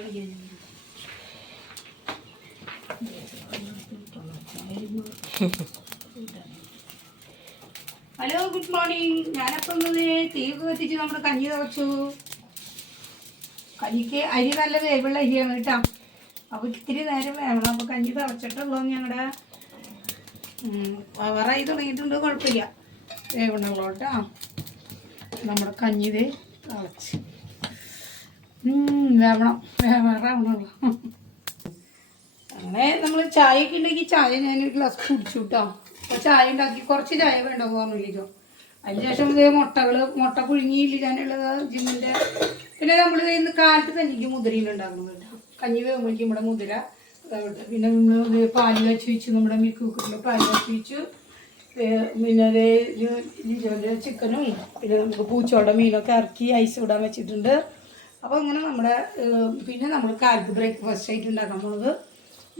Hello, good morning. ഞാനപ്പം തീ കത്തിച്ച് നമ്മൾ കഞ്ഞി തിളച്ചു. കഞ്ഞിക്ക് അരി നല്ല വേവുള്ള അരിയാണ് കേട്ടോ. അപ്പോൾ ഇത്തിരി നേരം വേണം. അപ്പോൾ കഞ്ഞി തിളച്ചിട്ടുള്ളൂ. ഞങ്ങളുടെ പവറായി തുടങ്ങിയിട്ടുണ്ട്, കുഴപ്പമില്ല, വേവുണ്ടാവുള്ളൂ കേട്ടോ. നമ്മുടെ കഞ്ഞി തിളച്ച് വേവണം, വേവാറാവണുള്ളൂ. അങ്ങനെ നമ്മൾ ചായയൊക്കെ ഉണ്ടെങ്കിൽ ചായ ഞാനൊരു ഗ്ലാസ് കുടിച്ചു കേട്ടോ. അപ്പോൾ ചായ ഉണ്ടാക്കി കുറച്ച് ചായ വേണ്ട പറഞ്ഞില്ലോ. അതിനുശേഷം മുട്ട പുഴുങ്ങിയില്ല ഞാനുള്ളത് ജിമ്മിൻ്റെ. പിന്നെ നമ്മൾ ഇന്ന് കാലത്ത് കഞ്ഞിക്ക് മുതിരയിലുണ്ടാക്കുന്നത് കേട്ടോ. കഞ്ഞി വേകുമ്പോഴേക്കും നമ്മുടെ മുതിര. പിന്നെ നമ്മൾ പാല് വെച്ച് വെച്ചു, നമ്മുടെ മിൽക്ക് കുക്കറിൽ പാല് വെച്ച് വെച്ചു. പിന്നെ ലിജോൻ്റെ ചിക്കനും പിന്നെ നമുക്ക് പൂച്ചോടെ മീനൊക്കെ ഇറക്കി ഐസ് ഇടാൻ വെച്ചിട്ടുണ്ട്. അപ്പോൾ അങ്ങനെ നമ്മുടെ പിന്നെ നമ്മൾ കാലത്ത് ബ്രേക്ക്ഫാസ്റ്റ് ആയിട്ട് ഉണ്ടാക്കാൻ പോണത്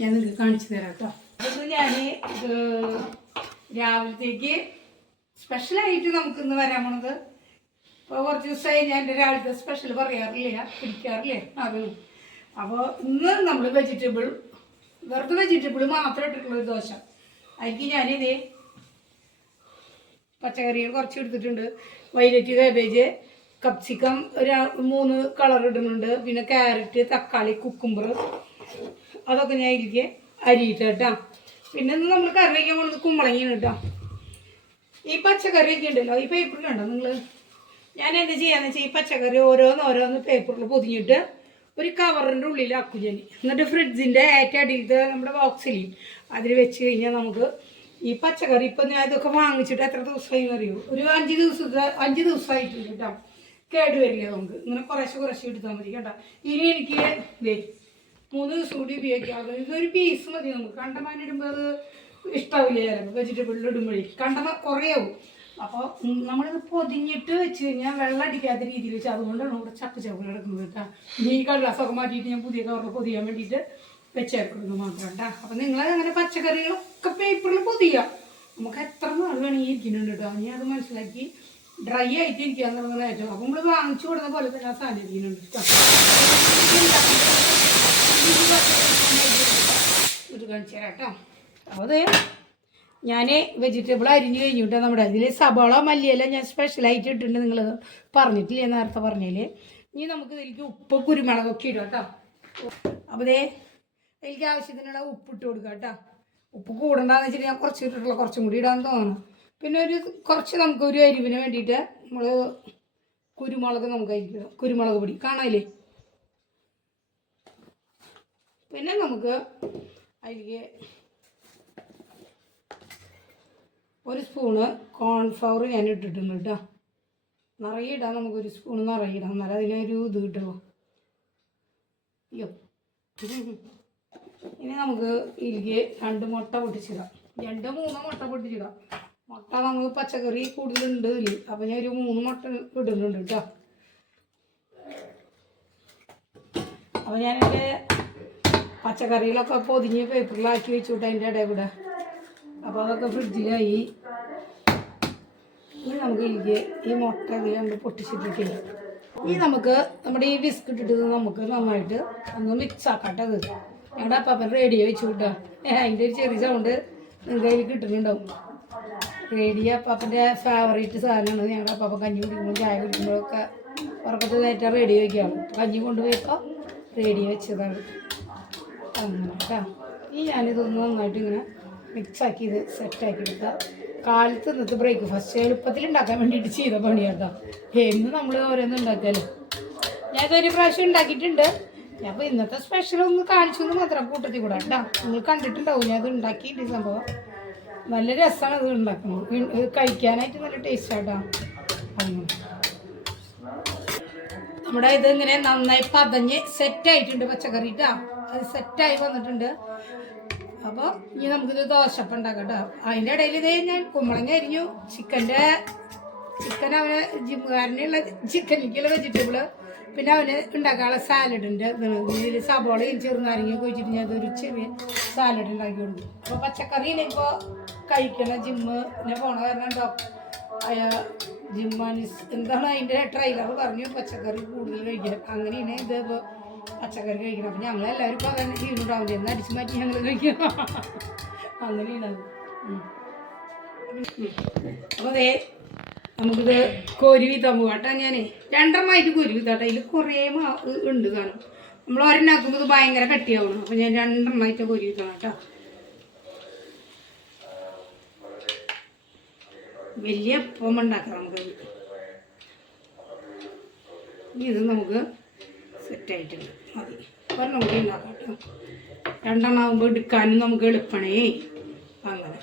ഞാൻ നിങ്ങൾക്ക് കാണിച്ചു തരാം കേട്ടോ. അപ്പോൾ ഞാൻ രാവിലത്തേക്ക് സ്പെഷ്യലായിട്ട് നമുക്കിന്ന് വരാൻ പോണത്. ഇപ്പോൾ കുറച്ച് ദിവസമായി ഞാൻ എൻ്റെ രാവിലത്തെ സ്പെഷ്യൽ പറയാറില്ല, പിടിക്കാറില്ലേ അത്. അപ്പോൾ ഇന്ന് നമ്മൾ വെറുതെ വെജിറ്റബിൾ മാത്രം ഇട്ടിട്ടുള്ളൊരു ദോശ. അതിലേക്ക് ഞാനിതേ പച്ചക്കറികൾ കുറച്ച് എടുത്തിട്ടുണ്ട്. വൈലറ്റ് കാബേജ്, കപ്സിക്കം ഒരു 3 കളർ ഇടുന്നുണ്ട്. പിന്നെ ക്യാരറ്റ്, തക്കാളി, കുക്കുംബർ, അതൊക്കെ ഞാൻ ഇതിലേക്ക് അരിയിട്ട് കേട്ടോ. പിന്നെ ഇന്ന് നമ്മൾ കറി വയ്ക്കാൻ പോകുന്നത് കുമ്പളങ്ങിയാണ് കേട്ടോ. ഈ പച്ചക്കറിയൊക്കെ ഉണ്ടല്ലോ, ഈ പേപ്പറിലുണ്ടോ നിങ്ങൾ? ഞാൻ എന്താ ചെയ്യാന്ന് വെച്ചാൽ ഈ പച്ചക്കറി ഓരോന്ന് പേപ്പറിൽ പൊതിഞ്ഞിട്ട് ഒരു കവറിൻ്റെ ഉള്ളിലാക്കും ഞാൻ. എന്നിട്ട് ഫ്രിഡ്ജിൻ്റെ ഏറ്റവും അടിയിലത്തെ നമ്മുടെ ബോക്സിൽ അതിൽ വെച്ച് കഴിഞ്ഞാൽ നമുക്ക് ഈ പച്ചക്കറി ഇപ്പം ഞാൻ ഇതൊക്കെ വാങ്ങിച്ചിട്ട് എത്ര ദിവസമായി അറിയൂ? ഒരു 5 ദിവസമായിട്ടുണ്ട് കേട്ടോ. കേടുവരില്ല നമുക്ക്. ഇങ്ങനെ കുറേശ്ശെ എടുത്താൽ മതി കേട്ടോ. ഇനി എനിക്ക് 3 ദിവസം കൂടി ഉപയോഗിക്കാം. ഇതൊരു പീസ് മതി നമുക്ക്. കണ്ടമാനിടുമ്പോൾ അത് ഇഷ്ടാവില്ല. ചിലപ്പോൾ വെജിറ്റബിളിൽ ഇടുമ്പോഴേ കണ്ടമാൻ കുറയാവും. അപ്പോൾ നമ്മളിത് പൊതിഞ്ഞിട്ട് വെച്ച് കഴിഞ്ഞാൽ വെള്ളം അടിക്കാത്ത രീതിയിൽ വെച്ച്, അതുകൊണ്ടാണ് ഇവിടെ ചക്കച്ചവൽ എടുക്കുന്നത് കേട്ടോ. ഈ കടലാസൊക്കെ മാറ്റിയിട്ട് ഞാൻ പുതിയ കവറിൽ പൊതിയാൻ വേണ്ടിയിട്ട് വെച്ചേക്കുന്നത് മാത്രം കേട്ടോ. അപ്പം നിങ്ങൾ അങ്ങനെ പച്ചക്കറികളൊക്കെ പേപ്പറിൽ പൊതിയുക. നമുക്ക് എത്ര നാൾ വേണമെങ്കിൽ ഇരിക്കുന്നുണ്ട് കേട്ടോ. ഞാൻ അത് മനസ്സിലാക്കി ഡ്രൈ ആയിട്ട് ഇരിക്കുക എന്നുള്ളത് ഏറ്റവും. അപ്പം നമ്മൾ വാങ്ങിച്ചു കൊടുക്കുന്ന പോലെ തന്നെ ആ സാധനം ഇരിക്കുന്നുണ്ട് കേട്ടോ. ഇത് കാണിച്ചു തരാം കേട്ടോ. അത് ഞാൻ വെജിറ്റബിൾ അരിഞ്ഞു കഴിഞ്ഞിട്ട് നമ്മുടെ അതിൽ സബോള മല്ലിയെല്ലാം ഞാൻ സ്പെഷ്യലായിട്ട് ഇട്ടിട്ടുണ്ട്. നിങ്ങൾ പറഞ്ഞിട്ടില്ലേ നേരത്തെ പറഞ്ഞാൽ. ഇനി നമുക്ക് ഇതിലേക്ക് ഉപ്പ് കുരുമുളകൊക്കെ ഇടുക കേട്ടോ. അപ്പോൾ എനിക്ക് ആവശ്യത്തിനുള്ള ഉപ്പിട്ട് കൊടുക്കുക കേട്ടോ. ഉപ്പ് കൂടണ്ടെന്ന് വെച്ചിട്ട് ഞാൻ കുറച്ച് ഇട്ടിട്ടുള്ള, കുറച്ചും കൂടി ഇടാൻ തോന്നണം. പിന്നെ കുറച്ച് നമുക്കൊരു എരിവിന് വേണ്ടിയിട്ട് നമ്മൾ കുരുമുളക് നമുക്ക് അരിക്കണം. കുരുമുളക് പൊടി കാണാല്ലേ. പിന്നെ നമുക്ക് അതിലേക്ക് 1 സ്പൂണ് കോൺഫ്ലവർ ഞാൻ ഇട്ടിട്ടുണ്ട് കേട്ടോ. നിറയെ ഇടാം, നമുക്കൊരു സ്പൂണ് നിറയെ ഇടാം, എന്നാലും അതിനൊരു ഇത് കിട്ടുമോ. അയ്യോ, ഇനി നമുക്ക് ഇതിലേക്ക് 2 മുട്ട പൊട്ടിച്ചിടാം. 2-3 മുട്ട പൊട്ടിച്ചിടാം. മുട്ട നമുക്ക് പച്ചക്കറി കൂടുതലുണ്ട് ഇതിൽ. അപ്പോൾ ഞാൻ ഒരു 3 മുട്ട ഇടുന്നുണ്ട് കേട്ടോ. അപ്പോൾ ഞാനെൻ്റെ പച്ചക്കറികളൊക്കെ പൊതിഞ്ഞ് പേപ്പറിലാക്കി വെച്ചുവിട്ട് അതിൻ്റെ ഇടയിൽ കൂടെ. അപ്പോൾ അതൊക്കെ ഫ്രിഡ്ജിലായി. ഇനി നമുക്ക് ഇതിലേക്ക് ഈ മുട്ട നമ്മൾ പൊട്ടിച്ചിട്ടിട്ട് ഇനി നമുക്ക് നമ്മുടെ ഈ ബിസ്ക്കറ്റ് ഇട്ടത് നമുക്ക് നന്നായിട്ട് ഒന്ന് മിക്സ് ആക്കട്ടത്. ഞങ്ങളുടെ അപ്പാപ്പൻ റേഡിയോ വെച്ച് വിട്ടോ. അതിൻ്റെ ഒരു ചെറിയ സൗണ്ട് നിങ്ങൾക്ക് അതിൽ കിട്ടുന്നുണ്ടാവും. റേഡിയോ അപ്പാപ്പൻ്റെ ഫേവറേറ്റ് സാധനമാണ്. ഞങ്ങളുടെ അപ്പാപ്പൻ കഞ്ഞി കുടിക്കുമ്പോൾ ചായ കുടിക്കുമ്പോഴൊക്കെ ഉറക്കത്ത് നേരത്തെ റേഡിയോ വയ്ക്കുകയാണ്. കഞ്ഞി കൊണ്ടുപോയപ്പോൾ റേഡിയോ വെച്ചതാണ്. അങ്ങനെ കേട്ടോ. ഈ ഞാനിതൊന്ന് നന്നായിട്ട് ഇങ്ങനെ മിക്സാക്കി ഇത് സെറ്റാക്കി എടുക്കുക. കാലത്ത് ഇന്നത്തെ ബ്രേക്ക്ഫാസ്റ്റ് എളുപ്പത്തിൽ ഉണ്ടാക്കാൻ വേണ്ടിയിട്ട് ചെയ്ത പണിയാട്ടോ. എന്ന് നമ്മൾ ഓരോന്നും ഉണ്ടാക്കാമല്ലോ. ഞാനിതൊരു പ്രാവശ്യം ഉണ്ടാക്കിയിട്ടുണ്ട്. ഞാൻ അപ്പോൾ ഇന്നത്തെ സ്പെഷ്യൽ ഒന്ന് കാണിച്ചു എന്ന് മാത്രം കൂട്ടത്തിൽ കൂടെ കേട്ടോ. നിങ്ങൾ കണ്ടിട്ടുണ്ടാവും ഞാൻ ഇത് ഉണ്ടാക്കിയിട്ട്. സംഭവം നല്ല രസമാണ് ഇത് ഉണ്ടാക്കുന്നത്. ഇത് കഴിക്കാനായിട്ട് നല്ല ടേസ്റ്റാട്ടോ. അങ്ങനെ നമ്മുടെ ഇതിങ്ങനെ നന്നായി പതഞ്ഞ് സെറ്റായിട്ടുണ്ട് പച്ചക്കറി കേട്ടോ. അത് സെറ്റായി വന്നിട്ടുണ്ട്. അപ്പോൾ ഇനി നമുക്കിത് ദോശപ്പം ഉണ്ടാക്കാം കേട്ടോ. അതിൻ്റെ ഇടയിൽ ഞാൻ കുമ്പളങ്ങ അരിഞ്ഞു. ചിക്കൻ അവന് ജിമ്മുകാരനുള്ള ചിക്കനിക്കുള്ള വെജിറ്റബിള്, പിന്നെ അവന് ഉണ്ടാക്കാനുള്ള സാലഡിൻ്റെ ഇതിൽ സബോളയും ചെറുനാരങ്ങയൊക്കെ വെച്ചിട്ട് ഞാൻ അതൊരു ചെറിയ സാലഡ് ഉണ്ടാക്കി കൊടുക്കും. അപ്പോൾ പച്ചക്കറിയിൽ ഇപ്പോൾ കഴിക്കണം. ജിമ്മിനെ പോണ കാരണം ജിമ്മാനിസ് എന്താണ് അതിൻ്റെ ട്രെയിലർ പറഞ്ഞു പച്ചക്കറി കൂടുതൽ കഴിക്കാൻ. അങ്ങനെയാണ് ഇത്. ഇപ്പോൾ പച്ചക്കറി കഴിക്കണം. അപ്പം ഞങ്ങളെല്ലാവരും ഇപ്പോൾ അതന്നെ ചെയ്യുന്നുണ്ട്. അവിടെ നിന്ന് അടിച്ചു മാറ്റി ഞങ്ങൾ കഴിക്കും. അങ്ങനെയാണ്. അപ്പോൾ അതേ നമുക്കിത് കോരി വീത്താൻ പോകാട്ടോ. ഞാൻ രണ്ടെണ്ണമായിട്ട് കോരി വീത്താട്ടോ. അതിൽ കുറേ ഉണ്ട് കാണും. നമ്മൾ ഒരെണ്ണാക്കുമ്പോൾ ഇത് ഭയങ്കര കട്ടിയാവണം. അപ്പോൾ ഞാൻ രണ്ടെണ്ണമായിട്ട് കോരി വീത്തണം കേട്ടോ. വലിയ അപ്പം ഉണ്ടാക്കാം നമുക്കത്. ഇത് നമുക്ക് സെറ്റായിട്ടുണ്ട്. മതി. ഒരെണ്ണം കൂടി ഉണ്ടാക്കാം കേട്ടോ. രണ്ടെണ്ണമാകുമ്പോൾ എടുക്കാനും നമുക്ക് എളുപ്പണേ. അങ്ങനെ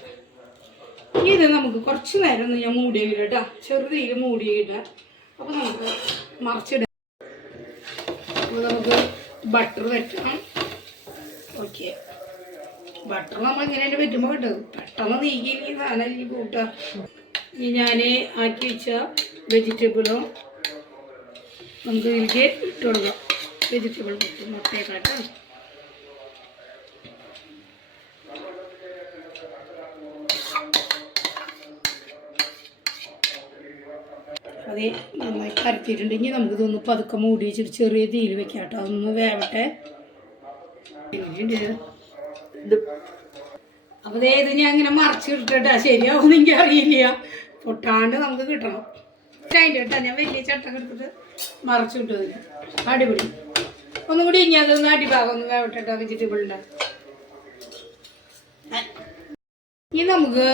ഇത് നമുക്ക് കുറച്ച് നേരം ഒന്ന് ഞാൻ മൂടിയിടാം കേട്ടോ. ചെറുതീര് മൂടിയിടാം. അപ്പോൾ നമുക്ക് മറിച്ചിടാം. അപ്പോൾ നമുക്ക് ബട്ടർ പറ്റണം. ഓക്കെ, ബട്ടർ നമ്മൾ ഇങ്ങനെ പറ്റുമ്പോൾ കിട്ടും. പെട്ടെന്ന് നീക്കി സാധനം കൂട്ടാം. ഇനി ഞാൻ ആക്കി വെച്ച വെജിറ്റബിളും നമുക്ക് ഇതിലേക്ക് ഇട്ട് കൊടുക്കാം. വെജിറ്റബിൾ പറ്റും മുട്ടയൊക്കെ. അതേ നന്നായി പരത്തിയിട്ടുണ്ടെങ്കിൽ നമുക്കിതൊന്ന് പതുക്കെ മൂടി വെച്ചിട്ട് ചെറിയ തീയിൽ വെക്കാം കേട്ടോ. അതൊന്ന് വേവട്ടെ. അപ്പോൾ ഇത് ഞാൻ ഇങ്ങനെ മറിച്ചിട്ടിട്ടാ ശരിയാവും എനിക്ക് അറിയില്ല. പൊട്ടാണ്ട് നമുക്ക് കിട്ടണം. അതിൻ്റെ കേട്ടോ ഞാൻ വലിയ ചട്ടൊക്കെ എടുത്തിട്ട് മറിച്ച് കിട്ടും. അടിപൊളി. ഒന്നും കൂടി ഇനി അതൊന്ന് അടിഭാഗം ഒന്ന് വേവട്ടെ വെജിറ്റബിളിൻ്റെ. ഇനി നമുക്ക്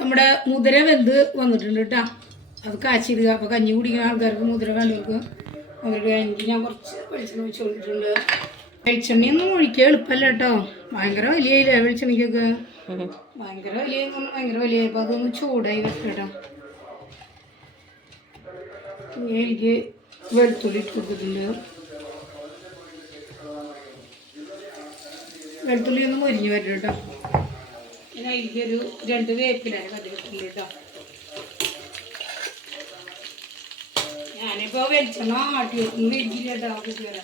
നമ്മുടെ മുതിര വെന്ത് വന്നിട്ടുണ്ട് കേട്ടോ. അത് കാച്ചിടുക. അപ്പോൾ കഞ്ഞി കുടിക്കുന്ന ആൾക്കാർക്ക് മുതിര വേണ്ടവർക്ക് അവർക്ക് എനിക്ക് ഞാൻ കുറച്ച് വെളിച്ചെണ്ണ ഒഴിച്ച് കൊടുത്തിട്ടുണ്ട്. വെളിച്ചെണ്ണയൊന്നും ഒഴിക്കുക എളുപ്പമല്ല കേട്ടോ. ഭയങ്കര വലിയല്ലേ വെളിച്ചെണ്ണയ്ക്കൊക്കെ. ഭയങ്കര വലിയെന്ന് പറഞ്ഞാൽ ഭയങ്കര വലിയ. അപ്പോൾ അതൊന്ന് ചൂടായി വെക്കുക കേട്ടോ. ഇനി എനിക്ക് വെളുത്തുള്ളി ഇട്ട് കൊടുത്തിട്ടുണ്ട്. വെളുത്തുള്ളി ഒന്ന് മുരിഞ്ഞ് വരും കേട്ടോ. പിന്നെ അതിലേക്കൊരു 2 വേപ്പിലായി കറിവേപ്പില കേട്ടോ. ഞാനിപ്പോൾ വെളിച്ചെണ്ണ ആട്ടി വെക്കുന്നു മേടിക്കില്ല കേട്ടോ. കുട്ടികളെ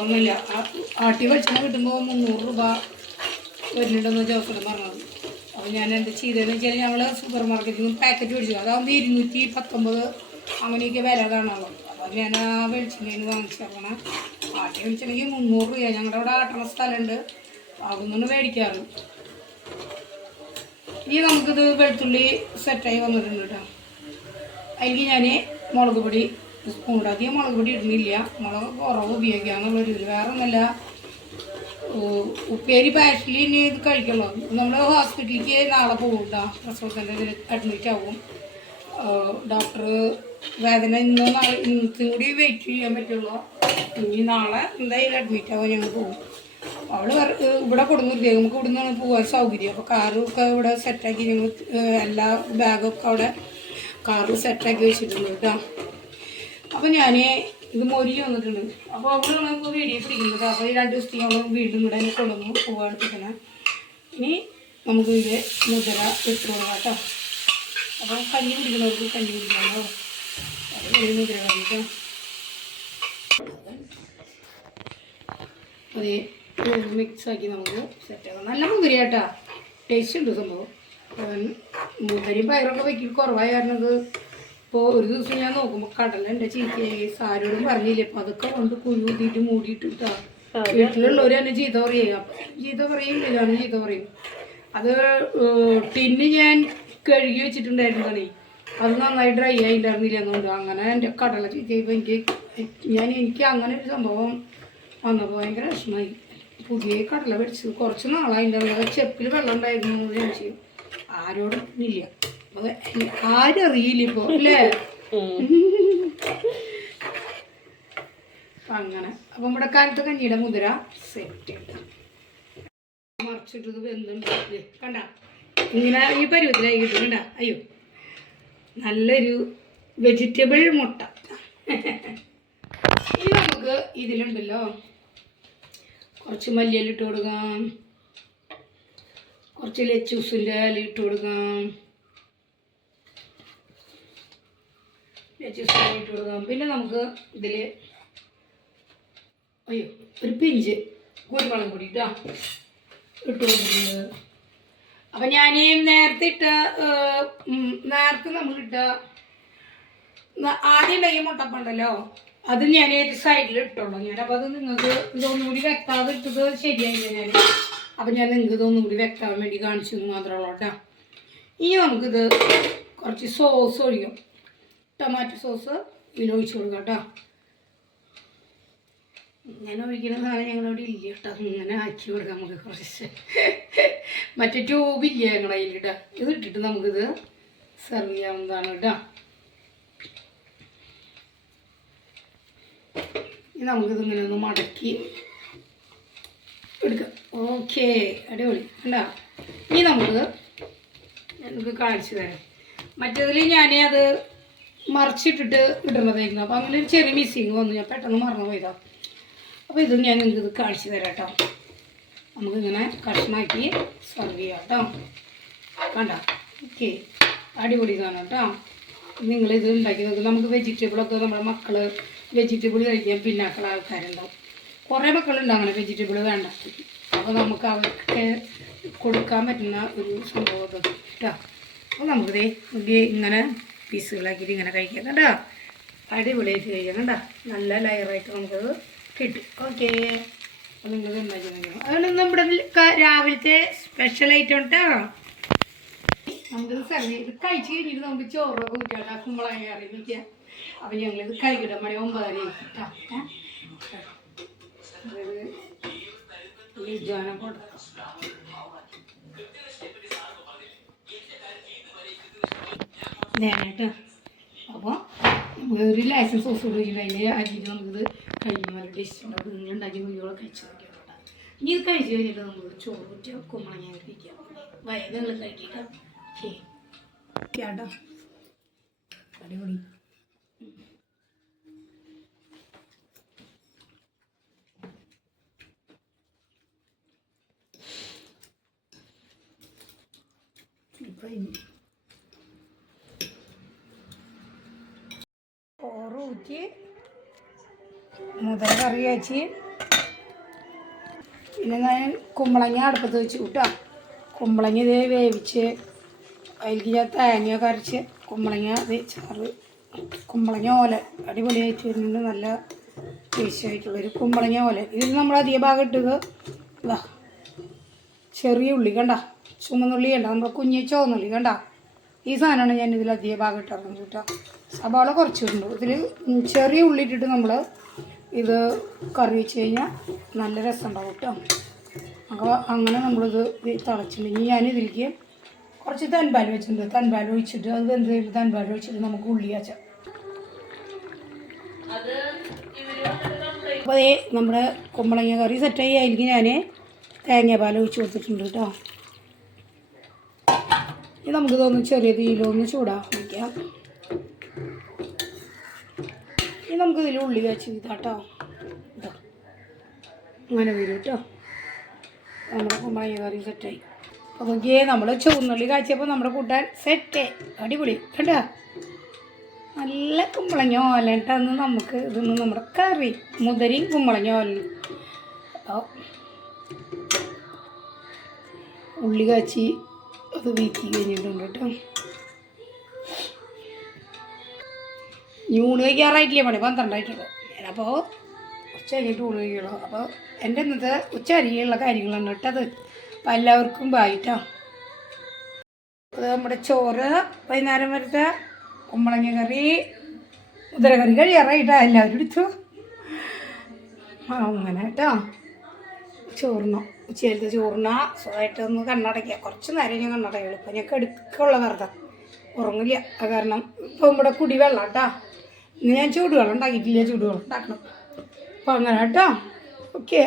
ഒന്നുമില്ല. ആട്ടി വെളിച്ചെണ്ണ കിട്ടുമ്പോൾ 300 രൂപ വരുന്നുണ്ടെന്ന് ജോസഫ് പറഞ്ഞത്. അപ്പോൾ ഞാൻ എന്താ ചെയ്തതെന്ന് വെച്ചാൽ ഞങ്ങൾ സൂപ്പർ മാർക്കറ്റിൽ നിന്ന് പാക്കറ്റ് മേടിച്ചു. അതാകുമ്പോൾ 219 അങ്ങനെയൊക്കെ വില കാണാമല്ലോ. അപ്പോൾ ഞാൻ ആ വെളിച്ചെണ്ണയിൽ വാങ്ങിച്ചേക്കണം. ആട്ടി വെളിച്ചെണ്ണയ്ക്ക് 300 രൂപ. ഞങ്ങളുടെ അവിടെ ആട്ടണ സ്ഥലമുണ്ട്, അവിടെ നിന്ന് മേടിക്കാറ്. ഇനി നമുക്കിത് വെളുത്തുള്ളി സെറ്റായി വന്നിട്ടുണ്ട് കേട്ടോ. അതിലേക്ക് ഞാൻ മുളക് പൊടി സ്പൂൺ അധികം മുളക് പൊടി ഇടുന്നില്ല. മുളക് കുറവ് ഉപയോഗിക്കുക എന്നുള്ളൊരു ഇതിൽ വേറെ ഒന്നല്ല. ഉപ്പേരി പാഷയിൽ ഇനി ഇത് കഴിക്കണോ. നമ്മൾ ഹോസ്പിറ്റലിലേക്ക് നാളെ പോകും കേട്ടോ. പ്രസവത്തിൻ്റെ ഇതിൽ അഡ്മിറ്റ് ആവും. ഡോക്ടർ വേദന ഇന്നത്തും കൂടി വെയിറ്റ് ചെയ്യാൻ പറ്റുള്ളൂ. ഇനി നാളെ എന്തായാലും അഡ്മിറ്റ് ആവാൻ ഞങ്ങൾ പോകും. അവൾ ഇവിടെ കൊടുന്നിരുത്തി നമുക്ക് ഇവിടെ നിന്നാണ് പോകാൻ സൗകര്യം. അപ്പോൾ കാറൊക്കെ ഇവിടെ സെറ്റാക്കി ഞങ്ങൾ എല്ലാ ബാഗൊക്കെ അവിടെ കാറ് സെറ്റാക്കി വെച്ചിട്ടുണ്ട് കേട്ടോ. അപ്പോൾ ഞാൻ ഇത് മൊരിഞ്ഞ് വന്നിട്ടുണ്ട്. അപ്പോൾ അവിടെ നമുക്ക് വീഡിയോ പിടിക്കുന്നത്. അപ്പോൾ ഈ 2 ദിവസത്തേക്ക് നമ്മൾ വീണ്ടും ഇവിടെ കൊണ്ടുവന്നു പോകാടുപ്പിക്കണം. ഇനി നമുക്ക് ഇത് മുതിര ഇട്ട് കൊടുക്കാം കേട്ടോ. അപ്പോൾ കഞ്ഞി കുടിക്കുന്നവർക്ക് കഞ്ഞി കുടിക്കാമല്ലോ. അത് മുതിര കറിട്ടോ. അതേ മിക്സാക്കി നമുക്ക് സെറ്റാക്കാം. നല്ല മുതിര കേട്ടോ. ടേസ്റ്റ് ഉണ്ട് സംഭവം. മുതിരയും പയറൊക്കെ വയ്ക്കും കുറവായ കാരണം അത് ഇപ്പോൾ ഒരു ദിവസം ഞാൻ നോക്കുമ്പോൾ കടല എൻ്റെ ചീത്തയായി. സാരോടും പറഞ്ഞില്ലേ. അപ്പോൾ അതൊക്കെ കൊണ്ട് കുഴി കൂട്ടിയിട്ട് മൂടിയിട്ട് കിട്ടാ. വീട്ടിലുള്ളവർ തന്നെ ചീത്ത പറയുക. ചീത്ത പറയും ഇതാണ് ചീത്ത പറയും. അത് ടിന്ന് ഞാൻ കഴുകി വെച്ചിട്ടുണ്ടായിരുന്നതാണേ. അത് നന്നായി ഡ്രൈ ആയിട്ടുണ്ടായിരുന്നില്ല എന്നുകൊണ്ട് അങ്ങനെ എൻ്റെ കടല ചീത്തയായിപ്പോൾ എനിക്ക് അങ്ങനെ ഒരു സംഭവം വന്നപ്പോൾ ഭയങ്കര വിഷമമായി. പുതിയ കടല മേടിച്ചത് കുറച്ച് നാളായിട്ടുണ്ടായിരുന്നു. ചെപ്പിൽ വെള്ളം ഉണ്ടായിരുന്നു ഞാൻ ചെയ്യും. ആരോടും ഇല്ല. ആരും അറിയില്ല ഇപ്പോൾ അല്ലേ. അങ്ങനെ അപ്പം ഇവിടെ കാലത്ത് കഞ്ഞിയുടെ മുതിര സെറ്റ് മറിച്ചിട്ടത് വെന്തുണ്ട്. കണ്ട ഇങ്ങനെ ഈ പരുവത്തിലായി കിട്ടും. കണ്ട അയ്യോ നല്ലൊരു വെജിറ്റബിൾ മുട്ട. ഇനി നമുക്ക് ഇതിലുണ്ടല്ലോ കുറച്ച് മല്ലിയില ഇട്ട് കൊടുക്കാം. കുറച്ച് ലെച്ചൂസിൻ്റെ ഇല ഇട്ട് കൊടുക്കാം. ലെച്ചൂസിൻ്റെ ഇട്ട് കൊടുക്കാം. പിന്നെ നമുക്ക് ഇതിൽ അയ്യോ ഒരു പിഞ്ച് കുരുമുളക് പൊടി ഇട്ടാ ഇട്ട് കൊടുക്കുന്നുണ്ട്. അപ്പം ഞാൻ നേരത്തെ നമ്മളിട്ട ആദ്യം ഉണ്ടാക്കിയ മുട്ടപ്പം ഉണ്ടല്ലോ അത് ഞാൻ ഒരു സൈഡിൽ ഇട്ടുള്ളൂ ഞാൻ. അപ്പോൾ അത് നിങ്ങൾക്ക് ഇതൊന്നും കൂടി വെക്കാതെ ഇട്ടത് ശരിയായില്ല ഞാൻ. അപ്പം ഞാൻ നിങ്ങൾക്ക് ഇതൊന്നും കൂടി വെക്കാൻ വേണ്ടി കാണിച്ചു എന്ന് മാത്രമേ ഉള്ളൂ കേട്ടോ. ഇനി നമുക്കിത് കുറച്ച് സോസ് ഒഴിക്കും. ടൊമാറ്റോ സോസ് ഇതിൽ ഒഴിച്ചു കൊടുക്കാം കേട്ടോ. ഇങ്ങനെ ഒഴിക്കുന്ന സാധനം ഞങ്ങളവിടെ ഇല്ല കേട്ടോ. ഇങ്ങനെ ആക്കി കൊടുക്കാം നമുക്ക് കുറച്ച്. മറ്റേ ട്യൂബില്ല ഞങ്ങളുടെ കയ്യിൽ കേട്ടോ. ഇത് ഇട്ടിട്ട് നമുക്കിത് സെർവ് ചെയ്യാവുന്നതാണ് കേട്ടോ. ഇനി നമുക്കിതിങ്ങനെ ഒന്ന് മടക്കി എടുക്കാം. ഓക്കേ, അടിപൊളി കണ്ടോ. ഇനി നമുക്ക് കാണിച്ചു തരാം. മറ്റേതിൽ ഞാൻ അത് മറിച്ചിട്ടിട്ട് ഇടുന്നതായിരുന്നു. അപ്പോൾ അങ്ങനെ ഒരു ചെറിയ മിസ്സിങ് വന്നു, ഞാൻ പെട്ടെന്ന് മറന്നു പോയതാണ്. അപ്പോൾ ഇത് ഞാൻ നിങ്ങൾക്ക് കാണിച്ചു തരാം കേട്ടോ. നമുക്കിങ്ങനെ കഷ്ണമാക്കി സെർവ് ചെയ്യാം കേട്ടോ. കണ്ടോ, ഓക്കെ, അടിപൊളി സാധനം കേട്ടോ. നിങ്ങളിത് ഉണ്ടാക്കി നോക്കുക. നമുക്ക് വെജിറ്റബിളൊക്കെ നമ്മുടെ മക്കൾ വെജിറ്റബിൾ കഴിക്കാൻ പിന്നാക്കള ആൾക്കാരുണ്ടാവും. കുറേ മക്കളുണ്ട് അങ്ങനെ വെജിറ്റബിൾ വേണ്ട. അപ്പോൾ നമുക്ക് അവർക്ക് കൊടുക്കാൻ പറ്റുന്ന ഒരു സംഭവം കേട്ടോ. അപ്പോൾ നമുക്കിത് ഇങ്ങനെ പീസുകളാക്കിയിട്ട് ഇങ്ങനെ കഴിക്കാം കേട്ടോ. അടിപൊളിയായിട്ട് കഴിക്കാം കേട്ടോ. നല്ല ലെയറായിട്ട് നമുക്കത് കിട്ടും. ഓക്കെ, അപ്പോൾ നിങ്ങളിത് ഉണ്ടാക്കി നോക്കണം. അതുകൊണ്ട് നമ്മുടെ രാവിലത്തെ സ്പെഷ്യൽ ഐറ്റം കേട്ടോ. നമുക്കിത് സെർവ് ചെയ്ത് കഴിച്ച് കഴിഞ്ഞിട്ട് നമുക്ക് ചോറൊക്കെ ഊറ്റാം. കുമ്പളങ്ങ കറി വയ്ക്കാം. അപ്പം ഞങ്ങളിത് കഴിക്കട്ടെ. മണി 9:30 കേട്ടോ. ലിജാനെ കൊടുക്കാം. നേരട്ടോ. അപ്പോൾ ഒരു ലൈസൻസ് സോസ് ഉപയോഗിച്ചിട്ട് അതിൻ്റെ അരിയിൽ നമുക്കിത് കഴിക്കുന്ന നല്ല ടേസ്റ്റ് ഉണ്ട്. അത് നിങ്ങൾ ഉണ്ടാക്കി കുഞ്ഞുങ്ങളെ കഴിച്ച് നോക്കിയാൽ കേട്ടോ. ഇനി ഇത് കഴിച്ച് കഴിഞ്ഞിട്ട് നമുക്ക് ചോറ് കുറ്റിയോ കുമ്പളങ്ങ കഴിക്കാം. വയറുകൾ കഴിക്കാം. കേട്ടോ, അടിപൊളി. ചോറ് ഊറ്റി മുതൽ കറി വെച്ച് പിന്നെ ഞാൻ കുമ്പളങ്ങ അടുപ്പത്ത് വെച്ച് കൂട്ടാം. കുമ്പളങ്ങ ഇതേ വേവിച്ച് അതിലേക്ക് ഞാൻ തേങ്ങ കരച്ച് കുമ്പളങ്ങ ചാറ് കുമ്പളങ്ങ ഓല അടിപൊളിയായിട്ട് വരുന്നുണ്ട്. നല്ല ടേസ്റ്റായിട്ടുള്ളൊരു കുമ്പളങ്ങ ഓല. ഇതിൽ നമ്മൾ അധിക ഭാഗം ഇട്ടത് ഇതാ ചെറിയ ഉള്ളി കണ്ട, ചുമന്നുള്ളി കണ്ട, നമ്മുടെ കുഞ്ഞി ചുവന്നുള്ളി കണ്ട. ഈ സാധനമാണ് ഞാൻ ഇതിൽ അധിക ഭാഗം ഇട്ടിറങ്ങുന്നത് കേട്ടോ. സവാള കുറച്ചിട്ടുണ്ട്. ഇതിൽ ചെറിയ ഉള്ളി ഇട്ടിട്ട് നമ്മൾ ഇത് കറി വെച്ച് കഴിഞ്ഞാൽ നല്ല രസമുണ്ടാവും കേട്ടോ. അപ്പോൾ അങ്ങനെ നമ്മളിത് തിളച്ചിട്ടുണ്ടെങ്കിൽ ഞാനിതിലേക്ക് കുറച്ച് തൻപാൽ വെച്ചിട്ടുണ്ട്. തൻപാൽ ഒഴിച്ചിട്ട് അത് വെന്ത് തൻപാൽ ഒഴിച്ചിട്ട് നമുക്ക് ഉള്ളി വെച്ചാൽ. അപ്പോൾ അതേ നമ്മുടെ കുമ്പളങ്ങ കറി സെറ്റായി. അതിലേക്ക് ഞാൻ തേങ്ങാപ്പാൽ ഒഴിച്ച് കൊടുത്തിട്ടുണ്ട് കേട്ടോ. ഇനി നമുക്കിതൊന്ന് ചെറിയ തീയിലൊന്ന് ചൂടാക്കാൻ വയ്ക്കാം. ഇനി നമുക്കിതിൽ ഉള്ളി വെച്ച് ഇതാട്ടോ. ഇതാ അങ്ങനെ വരും കേട്ടോ. നമ്മുടെ കുമ്പളങ്ങ കറി സെറ്റായി. അപ്പോൾ നോക്കിയേ, നമ്മൾ ചുവന്നുള്ളി കാച്ചിയപ്പോൾ നമ്മുടെ കൂട്ടാൻ സെറ്റ് അടിപൊളി കണ്ടോ. നല്ല കുമ്പളങ്ങ ഓല കേട്ടന്ന് നമുക്ക് ഇതൊന്നും നമ്മുടെ കറി മുതിരയും കുമ്പളങ്ങ ഓലനും. അപ്പോൾ ഉള്ളി കാച്ചി അത് വീക്കി കഴിഞ്ഞിട്ടുണ്ട് കേട്ടോ. ഊണ് കഴിക്കാറായിട്ടില്ലേ, മണി 12 ആയിട്ടുള്ളൂ. ഞാനപ്പോൾ ഉച്ച കഴിഞ്ഞിട്ട് ഊണ് കഴിക്കുള്ളൂ. അപ്പോൾ എൻ്റെ ഇന്നത്തെ ഉച്ച അരിയുള്ള കാര്യങ്ങളാണ് കേട്ടത്. അപ്പോൾ എല്ലാവർക്കും ബായിട്ടോ. അത് നമ്മുടെ ചോറ് വൈകുന്നേരം വരത്തെ കുമ്പളങ്ങ കറി മുതിരക്കറി കഴിയാറായിട്ടാ. എല്ലാവരും എടുത്തു അങ്ങനെ കേട്ടോ. ചോറിനോ ഉച്ചയിലത്തെ ചോറിനാ സുഖമായിട്ടൊന്ന് കണ്ണടയ്ക്കുക. കുറച്ച് നേരം ഞാൻ കണ്ണടയുള്ളൂ. ഇപ്പം ഞാൻ എടുക്കുള്ള വെറുതെ ഉറങ്ങില്ല. അത് കാരണം ഇപ്പം ഇവിടെ കുടി വെള്ളം കേട്ടോ. ഇന്ന് ഞാൻ ചൂടുവെള്ളം ഉണ്ടാക്കിയിട്ടില്ല, ചൂടുവെള്ളം ഉണ്ടാക്കണം. അപ്പം അങ്ങനെ കേട്ടോ. ഓക്കെ.